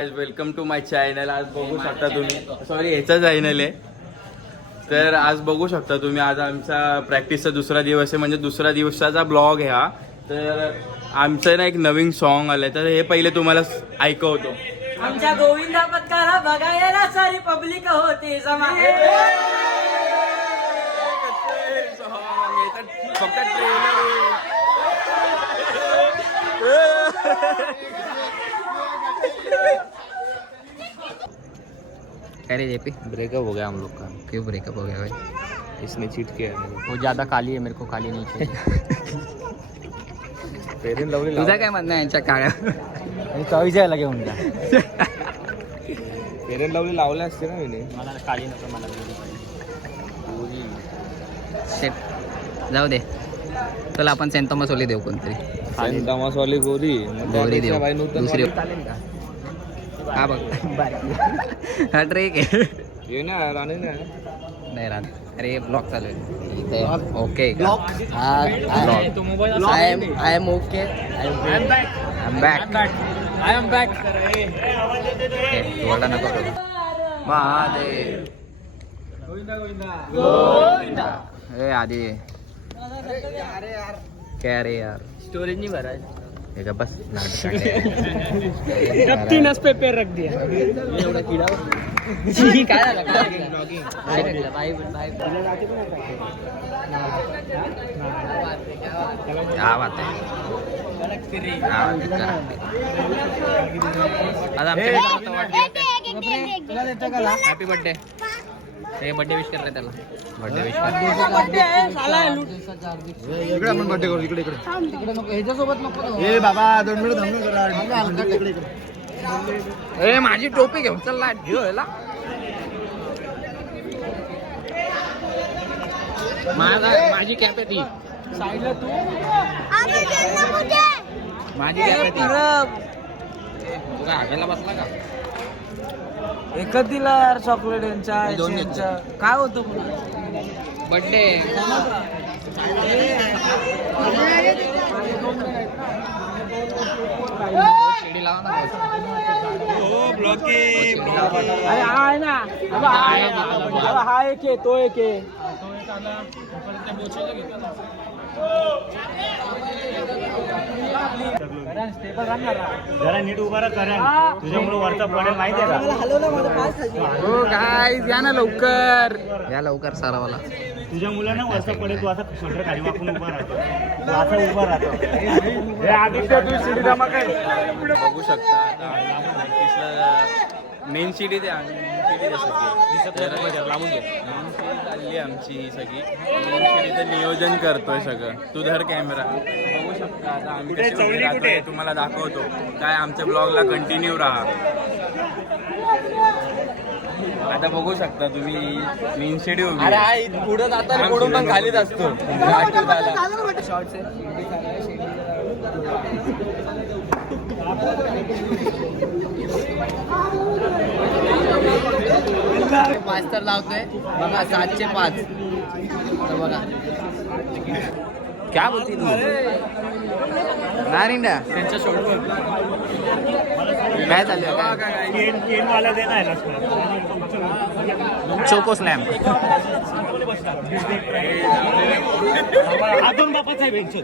Welcome to my channel. आज बघू शकता तुम्ही, सॉरी ह्याचा चॅनल आहे. तर आज बघू शकता तुम्ही, आज आमचा प्रॅक्टिसचा दुसरा दिवस आहे, म्हणजे दुसरा दिवसाचा ब्लॉग आहे हा. तर आमचं ना एक नवीन सॉन्ग आलंय, तर हे पहिले तुम्हाला ऐकवतो. आमच्या गोविंदा पत्काला बघायला सारी पब्लिक होती जमा. फक्त ट्रेलर क्या रे जेपी, ब्रेकअप हो गया हम लोग का. क्यों ब्रेकअप हो गया भाई? इसने चीट किया है. वो ज़्यादा काली है, मेरे को काली नहीं चाहिए. फेअर अँड लवली तुझं काय म्हणणं आहे यांच्या काळ्या? चॉईस आहे लगे म्हणता. फेअर अँड लवली लावले असते ना मी. मला काली नको, मला जाऊ दे. चला आपण सेंट थॉमस वाली देऊ कोणतरी. सेंट थॉमस वाली गोरी गोरी देऊ दुसरी. हा बघ हा ट्रेक आहे. ये ना राणे ना नाही राहत. अरे ब्लॉक चालू आहे इथे. Okay I am okay. I am back. ओरडा नको करू. महादेव ए आधी क्या रे यार, स्टोरेज नहीं भरा है. हे का बस कब 3 पे पैर रख दिया. जी काय झालं भाई भाई. क्या बात है. आज हॅपी बर्थडे. हे बर्थडे विश कर रहे त्याला. बर्थडे विश कर. इकडे आपण बर्थडे करू. इकडे इकडे ह्याच्यासोबत नको. ए बाबा 2 मिनिट थांब जरा. ए माझी टोपी घेऊन चल लाट घेऊ ह्याला. माझी कॅप आहे ती. साईडला तू माझी कॅप आहे ती. तू काय हागायला बसला का? एकच दिला यार चॉकलेट यांचा. काय होतं बर्थडे. शिडी लावा ना. अरे हा आहे ना. हा एक आहे, तो एक आहे. जरा नीट उभा राहा. तुझ्यामुळे वरचा पडेल माहिती आहे का? हो गाईज या ना लवकर, या लवकर सरावाला. तुझ्या मुलांना वरचा पडेल. तू असा शोल्डर खाली वाकून उभा राहतो. तू असा उभा राहतो. आदित्य तू शिडी जमा कर. बघू शकता आता प्रॅक्टिसला मेन सिटी ते लावून घे. मेन सिटी चालली आमची सगळी. मेन सिटीचं नियोजन करतोय सगळं. तू धर कॅमेरा. बघू शकता आता आम्ही कशी उभी राहतोय, तुम्हाला दाखवतो. काय आमच्या ब्लॉगला कंटिन्यू राहा. आता बघू शकता तुम्ही मेन सिटी उभी. अरे पुढे जाताना पुढून पण खालीच असतो. पाच तर लावतोय बघा. 705 बघा. क्या बोलती तू? नारिंडा त्यांच्या शोल्डर काय चाललं? केन वाला देना है चोको स्लॅम. अजून बापाच आहे बेंच.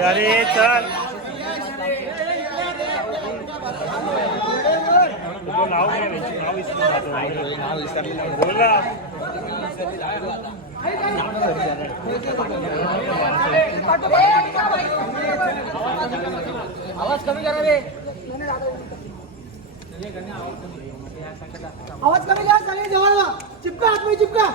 अरे चल नाव काय नाव विसरून बोला. आवाज कमी करा रे. आवाज कमी करा. सगळे जवळ चिपका. हात चिपका.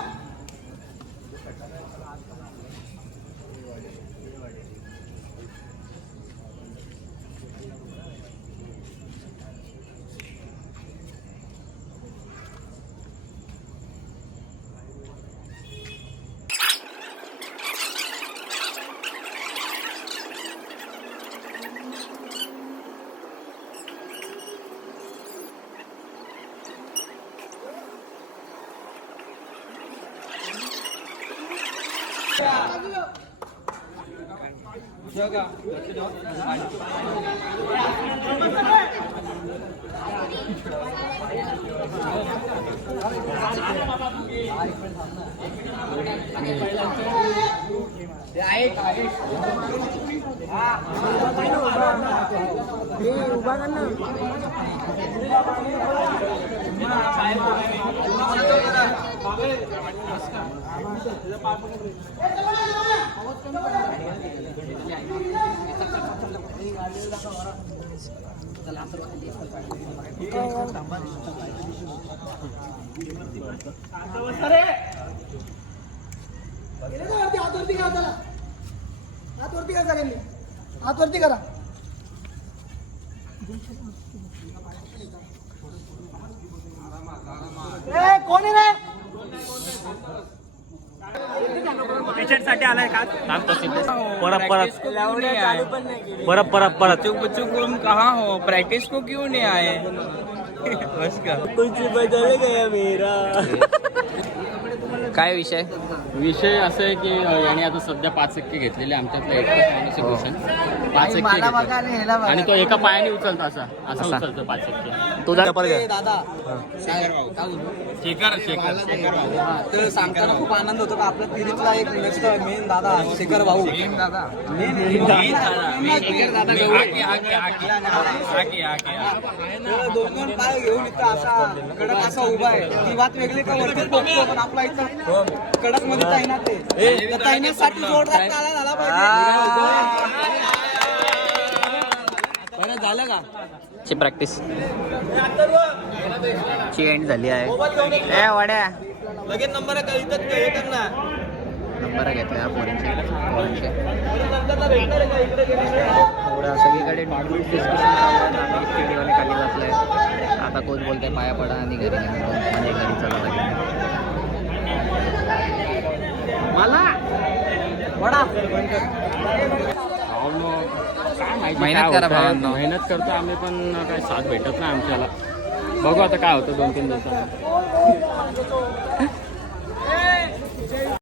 हातवरती करा. कोण आहे रे? पेशंट साठी आलाय का? परत परत चुप चुप तुम कहाँ हो? प्रैक्टिस को क्यों नहीं आए? बस का कुछ बदल गया मेरा. काय विषय? विषय असं आहे की याने आता सध्या 5 घेतलेले आमच्यातले एक भूषण 5 घेतले आणि तो एका पायाने उचलतो असा उचलतो 5 तुझा दादा शेखर तर सांगताना खूप आनंद होतो का आपल्या पिढीतला एक नेक्स्ट मेन दादा शेखर भाऊ दोन पाय घेऊन इथं असा कडक असा उभा आहे. ती बात वेगळी का वरती बघतो पण आपला इथं कडक मध्ये तैनात आहे. त्या तैनातसाठी जोरदार टाळ्या झाला पाहिजे. बरं झालं का? ची प्रॅक्टिस ची एंड झाली आहे. ए वाड्या लगेच नंबर हे करणार. नंबर घेतल्या पोरींचे थोडं सगळीकडे नॉर्मल डिस्कशन चालू आहे. आम्ही स्टेडियमने खाली बसलाय. आता कोच बोलते पाया पडा आणि घरी निघा. म्हणजे घरी चला लागेल. मला वडा मेहनत करा भावांनो. मेहनत करतो आम्ही पण काय साथ भेटत नाही आमच्याला. बघू आता काय होतं 2-3 दिवसात.